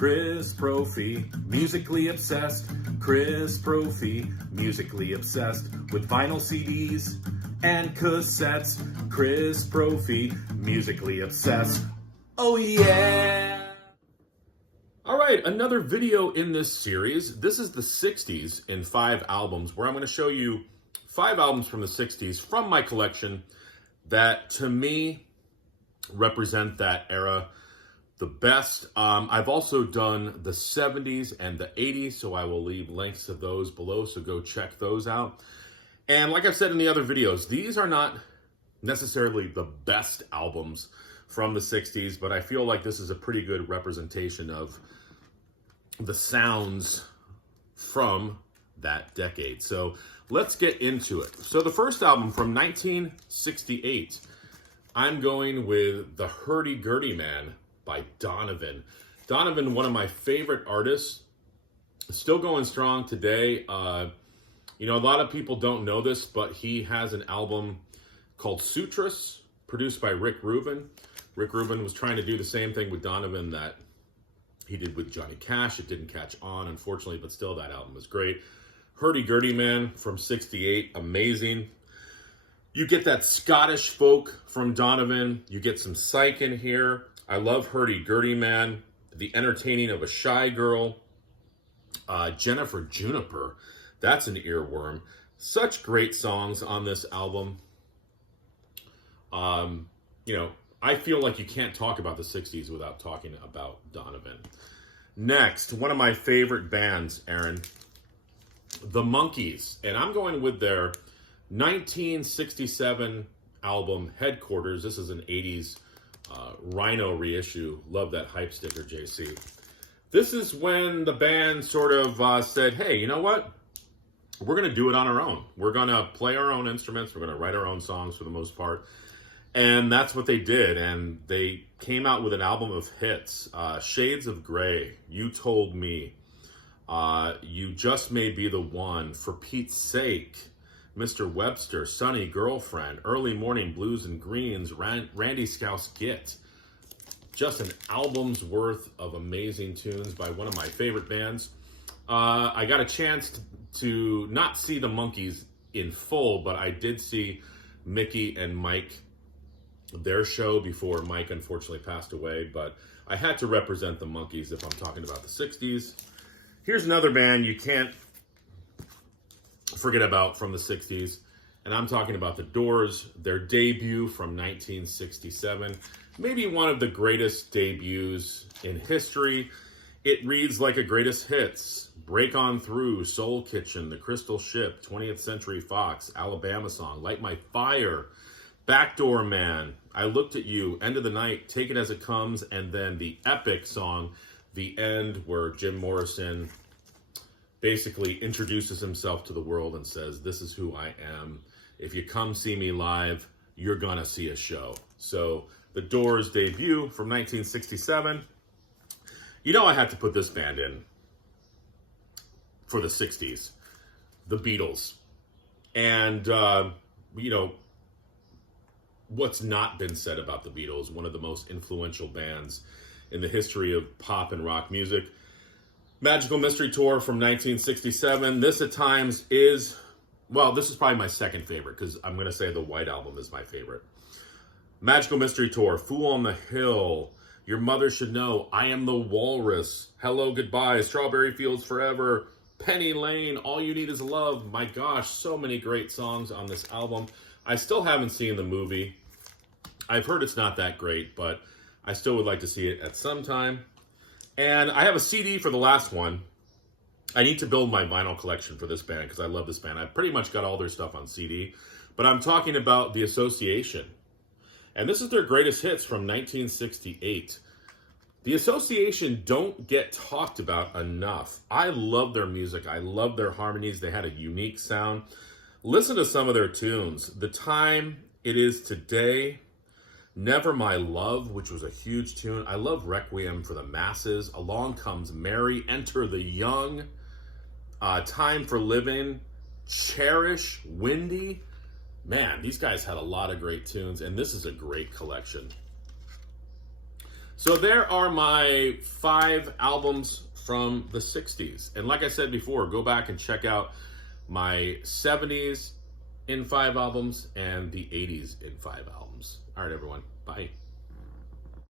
Chris Brophy, musically obsessed. Chris Brophy, musically obsessed with vinyl CDs and cassettes. Chris Brophy, musically obsessed. Oh yeah! All right, another video in this series. This is the 60s in 5 albums, where I'm going to show you 5 albums from the 60s from my collection that, to me, represent that era the best. I've also done the 70s and the 80s, so I will leave links to those below, so go check those out. And like I've said in the other videos, these are not necessarily the best albums from the 60s, but I feel like this is a pretty good representation of the sounds from that decade. So let's get into it. So the first album from 1968, I'm going with The Hurdy-Gurdy Man by Donovan. Donovan, one of my favorite artists, still going strong today. You know, a lot of people don't know this, but he has an album called Sutras, produced by Rick Rubin. Rick Rubin was trying to do the same thing with Donovan that he did with Johnny Cash. It didn't catch on, unfortunately, but still, that album was great. Hurdy-Gurdy Man from 68, amazing. You get that Scottish folk from Donovan. You get some psych in here. I love Hurdy-Gurdy Man. The Entertaining of a Shy Girl. Jennifer Juniper. That's an earworm. Such great songs on this album. You know, I feel like you can't talk about the 60s without talking about Donovan. Next, one of my favorite bands, Aaron, the Monkees. And I'm going with their 1967 album, Headquarters. This is an 80s Rhino reissue. Love that hype sticker, JC. This is when the band sort of said, hey, you know what? We're going to do it on our own. We're going to play our own instruments. We're going to write our own songs for the most part. And that's what they did. And they came out with an album of hits. Shades of Grey, You Told Me, You Just May Be the One, For Pete's Sake, Mr. Webster, Sunny Girlfriend, Early Morning Blues and Greens, Randy Scouse Git. Just an album's worth of amazing tunes by one of my favorite bands. I got a chance to not see the Monkees in full, but I did see Mickey and Mike, their show, before Mike unfortunately passed away. But I had to represent the Monkees if I'm talking about the 60s. Here's another band you can't forget about from the 60s, and I'm talking about The Doors, their debut from 1967. Maybe one of the greatest debuts in history. It reads like a greatest hits: Break On Through, Soul Kitchen, The Crystal Ship, 20th Century Fox, Alabama Song, Light My Fire, Backdoor Man, I Looked at You, End of the Night, Take It As It Comes, and then the epic song, The End, where Jim Morrison basically introduces himself to the world and says, this is who I am. If you come see me live, you're gonna see a show. So The Doors debut from 1967. You know, I had to put this band in for the 60s, the Beatles. And, you know, what's not been said about the Beatles, one of the most influential bands in the history of pop and rock music. Magical Mystery Tour from 1967. This at times is, well, this is probably my second favorite, because I'm going to say the White Album is my favorite. Magical Mystery Tour, Fool on the Hill, Your Mother Should Know, I Am the Walrus, Hello Goodbye, Strawberry Fields Forever, Penny Lane, All You Need Is Love. My gosh, so many great songs on this album. I still haven't seen the movie. I've heard it's not that great, but I still would like to see it at some time. And I have a CD for the last one. I need to build my vinyl collection for this band because I love this band. I've pretty much got all their stuff on CD. But I'm talking about The Association. And this is their greatest hits from 1968. The Association don't get talked about enough. I love their music. I love their harmonies. They had a unique sound. Listen to some of their tunes. The Time It Is Today, Never My Love, which was a huge tune. I love Requiem for the Masses. Along Comes Mary, Enter the Young, Time for Living, Cherish, Windy. Man, these guys had a lot of great tunes, and this is a great collection. So there are my 5 albums from the 60s. And like I said before, go back and check out my 70s in 5 albums and the 80s in 5 albums. All right, everyone. Bye.